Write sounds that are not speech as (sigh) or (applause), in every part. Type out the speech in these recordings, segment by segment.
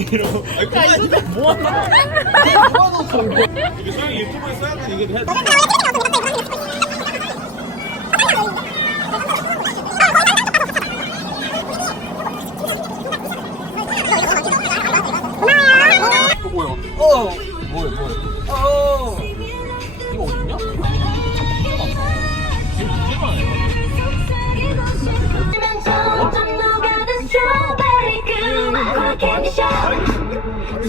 이러고 아니 그거 뭐하나? 뭐하나? 이게 유튜브에 써는 얘기도 해야 돼 오, 뭐야? 어! 뭐야 뭐야? 어! 이거 어딨냐?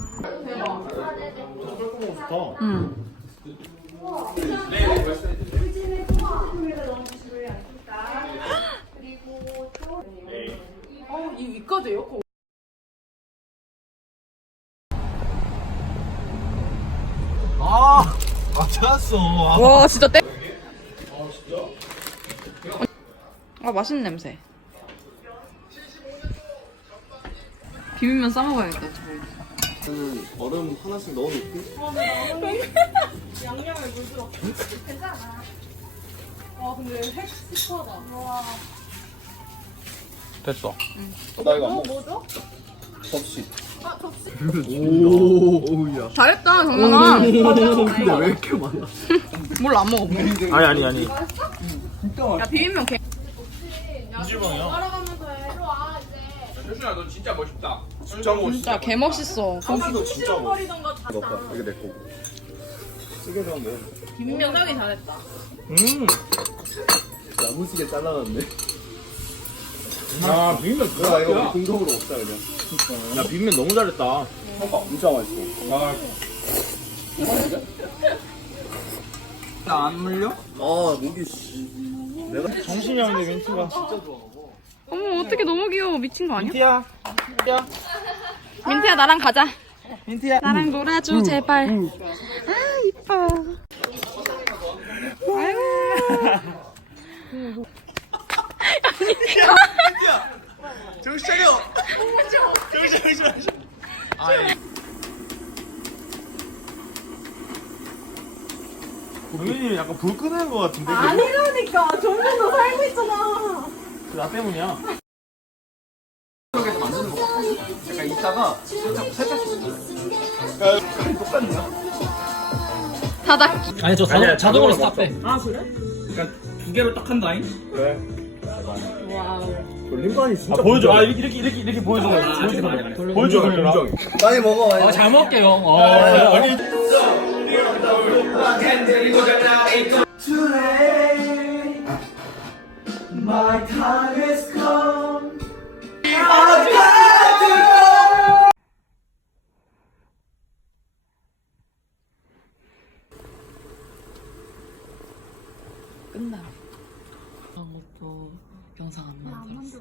음. (laughs) (laughs) 아, 이거 아, 와 진짜 때. 땡... 아 맛있는 냄새. 비빔면 싸 먹어야겠다. 저는 얼음 하나씩 넣어놓고 양념을 물들어 괜찮아 와 근데 핵시퍼다 됐어 응. 나 이거 뭐, 먹... 어, 뭐죠? 접시 어, 아, 접시? 오, 오, 잘했다, 정말아 근데 왜 이렇게 많아? 몰라, 안 먹어. 아니, 아니, 아니. 야, 비빔면 개. 이 지방이야? 철수야 너 진짜 멋있다 진짜, 진짜, 진짜 멋있어 진짜 멋있어 상상도 진짜 멋있던 이거 봐 이게 내 거고 쓰게서 한 번. 김명 게 잘했다 음 나무지게 잘라놨네 아비면 그거 이거 공동으로 어, 먹자 그냥 야비면 어. 너무 잘했다 봐봐 음. 진짜 맛있어 음. 아. 아 진짜? 안 물려? 아 어, 목이 음. 내가 근데 진짜 정신이 없네 멘트가 진짜 좋아 어머 어떻게 너무 귀여워 미친 거 아니야? 민티야 민티야 민티야 나랑 가자 민티야 나랑 음. 놀아줘 음. 제발 음. 아 이뻐 아유 야, 민티야 민티야 정신 차려 정신 차려 정신 차려 고민님 약간 불 끄는 거 같은데 아니라니까 그러니까. 정신도 살고 (laughs) 있어 라떼문이야 한국에서 만드는 거 약간 이따가 살짝 살짝 똑같네요 다닥기 아니 저아니 자동, 자동으로, 자동으로 스탑해 아 그래? 그러니까 두 개로 딱 한다잉? 와우 림바 진짜 보여줘 아 이렇게 이렇게 이렇게 보여줘 보여줘 아, 아, 보여줘, 많이 보여줘. 보여줘 동료라. 동료라. 많이 먹어 아잘 아, 아, 먹게요 (laughs) 끝나. 그 것도 응. 영상 안만 응.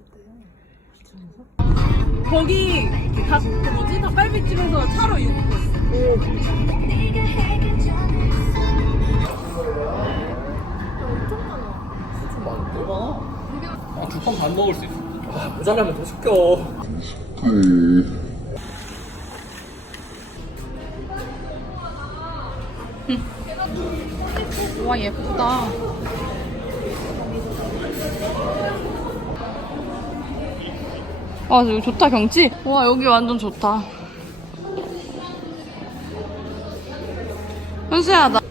응. 거기 다 뭐지? 닭갈비집에서 차로 이동 오. 응. 응. 응. 응. 응. 엄청 많아. 엄 많아. 꽤 많아. 두판반 먹을 수 있어. 아 모자라면 더 시켜. 음. 와 예쁘다 와 여기 좋다 경치 와 여기 완전 좋다 현수야 나